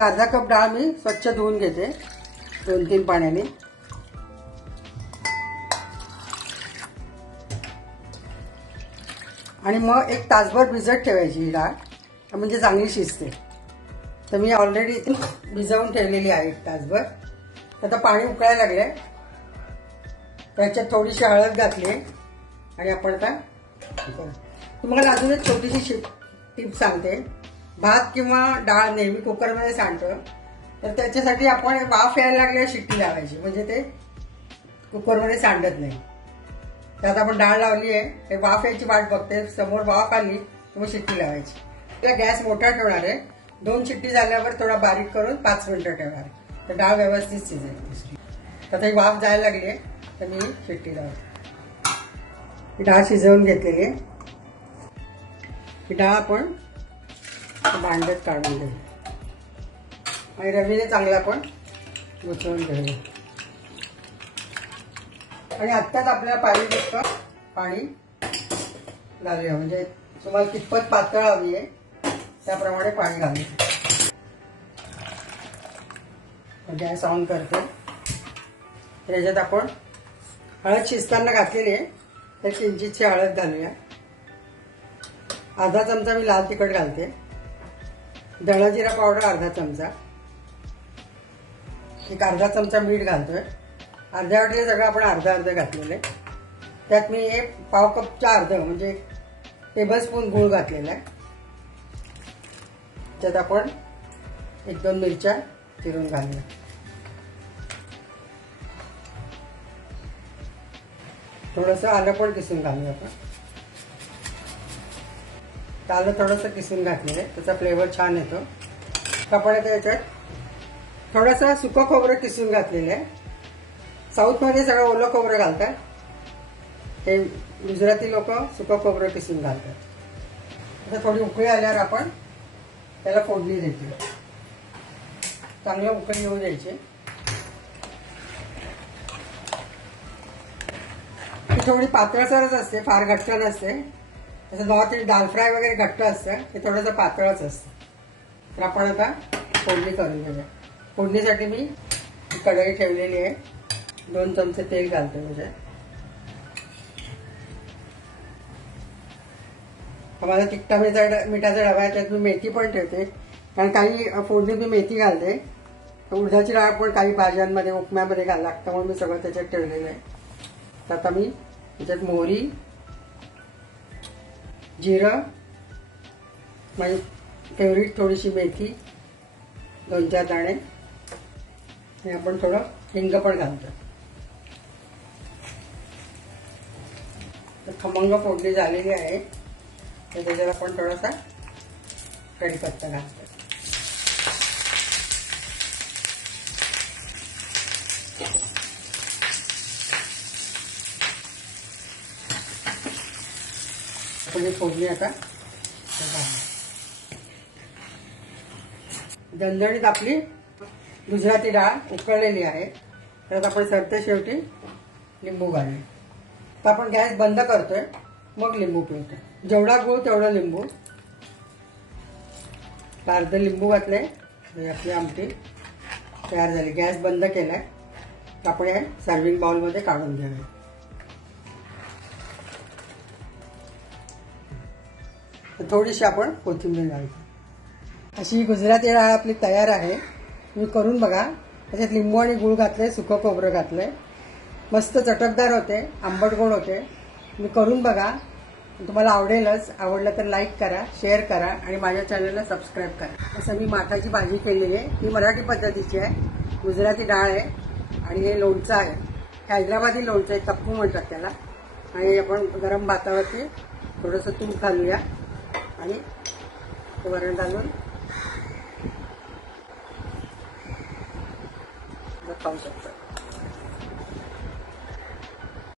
अर्धा कप डाळ मी स्वच्छ धुवून घेते 2-3 पाण्याने. आणि मग 1 तासभर भिजत ठेवायची ही डाळ, म्हणजे चांगली शिजते. तर मी ऑलरेडी इथे भिजवून ठेवलेली आहे 1 तासभर. आता पाणी उकळायला लागले, त्याच्यात थोडीशी हळद घातली आणि आपण आता तुम्हाला अजून एक छोटीशी टिप सांगते. भात किंवा डाळ नेहमी कुकरमध्ये सांडतो, तर त्याच्यासाठी आपण वाफ यायला लागल्यावर शिट्टी लावायची, म्हणजे ते कुकरमध्ये सांडत नाही. त्यात आपण डाळ लावली आहे, हे वाफ यायची वाट बघते, समोर वाफ आली तर मग शिट्टी लावायची. त्याला गॅस मोठा ठेवणार आहे. 2 शिट्टी झाल्यावर थोडा बारीक करून 5 मिनिटं ठेवणार आहे, तर डाळ व्यवस्थित शिजेल. तर ही वाफ जायला लागली आहे, तर मी शिट्टी लावते. डाळ शिजवून घेतलेली आहे. ही डाळ आपण भांड्यात काढून घेऊ आणि रवीने चांगला आपण गुचवून घेऊया. आणि आत्ताच आपल्याला पाहिजे तितकं पाणी घालूया, म्हणजे तुम्हाला कितपत पातळ हवी आहे त्याप्रमाणे पाणी घालूया. गॅस ऑन करते. त्याच्यात आपण हळद शिजताना घातलेली आहे, तर किंचितची हळद घालूया. अर्धा चमचा मी लाल तिखट घालते. धणा जिरा पावडर अर्धा चमचा. एक अर्धा चमचा मीठ घालतोय. अर्ध्या वाटीला सगळं आपण अर्धा अर्धा घातलेलं आहे. त्यात मी एक पाव कपच्या अर्ध म्हणजे 1 टेबलस्पून गूळ घातलेला आहे. त्यात आपण 1-2 मिरच्या चिरून घालूया. थोडंसं आलं पण किसून घालूया आपण. आलं थोडंसं किसून घातलेलं आहे, त्याचा फ्लेवर छान येतो. आपण आता याच्यात थोडंसं सुकं खोबरं किसून घातलेलं आहे. साऊथमध्ये सगळं ओलं खोबरं घालतात, हे गुजराती लोक सुकं खोबरं किसून घालतात. आता थोडी उकळी आल्यावर आपण त्याला फोडणी देते. चांगलं उकळी येऊ द्यायची. ती थोडी पातळसरच असते, फार घट्ट नसते. जसं नॉर्थ इंडियन दाल फ्राय वगैरे घट्ट असतं, हे थोडंसं पातळच असतं. तर आपण आता फोडणी करून घेऊया. फोडणीसाठी मी कढई ठेवलेली आहे. 2 चमचे तेल घालते. म्हणजे मला तिखटा मिठाचा डबा आहे, त्यात मी मेथी पण ठेवते. कारण काही फोडणीत मी मेथी घालते. उडदाची डाळ पण काही भाज्यांमध्ये उपम्यामध्ये घालायला लागतं, त्यामुळे मी सगळं त्याच्यात ठेवलेलं आहे. तर आता मी त्याच्यात मोहरी, जिरं, माझी फेवरेट थोडीशी मेथी, 2-4 दाणे, आणि आपण थोडं हिंग पण घालतो. तर खमंग फोडणी झालेली आहे, तर त्याच्यात आपण थोडासा कढीपत्ता घालतो. आपण ही फोडणी आता झणझणीत आपली गुजराती डाळ उकळलेली आहे. त्यात आपण सरते शेवटी लिंबू घालूया. तर आपण गॅस बंद करतोय, मग लिंबू पिळतोय. जेवढा गुळ तेवढं लिंबू. अर्ध लिंबू घातले, आपली आमटी तयार झाली. गॅस बंद केलाय. आपण हे सर्विंग बाउलमध्ये काढून घेऊया. थोडीशी आपण कोथिंबीर घालतो. अशी गुजराती डाळ आपली तयार आहे. तुम्ही करून बघा. त्याच्यात लिंबू आणि गूळ घातले, सुकं खोबरं घातलंय. मस्त चटकदार होते, आंबट गोड होते. तुम्ही करून बघा, तुम्हाला आवडेलच. आवडलं तर लाईक करा, शेअर करा आणि माझ्या चॅनलला सबस्क्राईब करा. असं मी माठाची भाजी केलेली आहे. ही मराठी पद्धतीची आहे, गुजराती डाळ आहे आणि हे लोणचं आहे. हैदराबादी लोणचं आहे, तप्पू म्हणतात त्याला. आणि आपण गरम भातावरती थोडंसं तूप घालूया आणि वरण घालून खाऊ शकतो.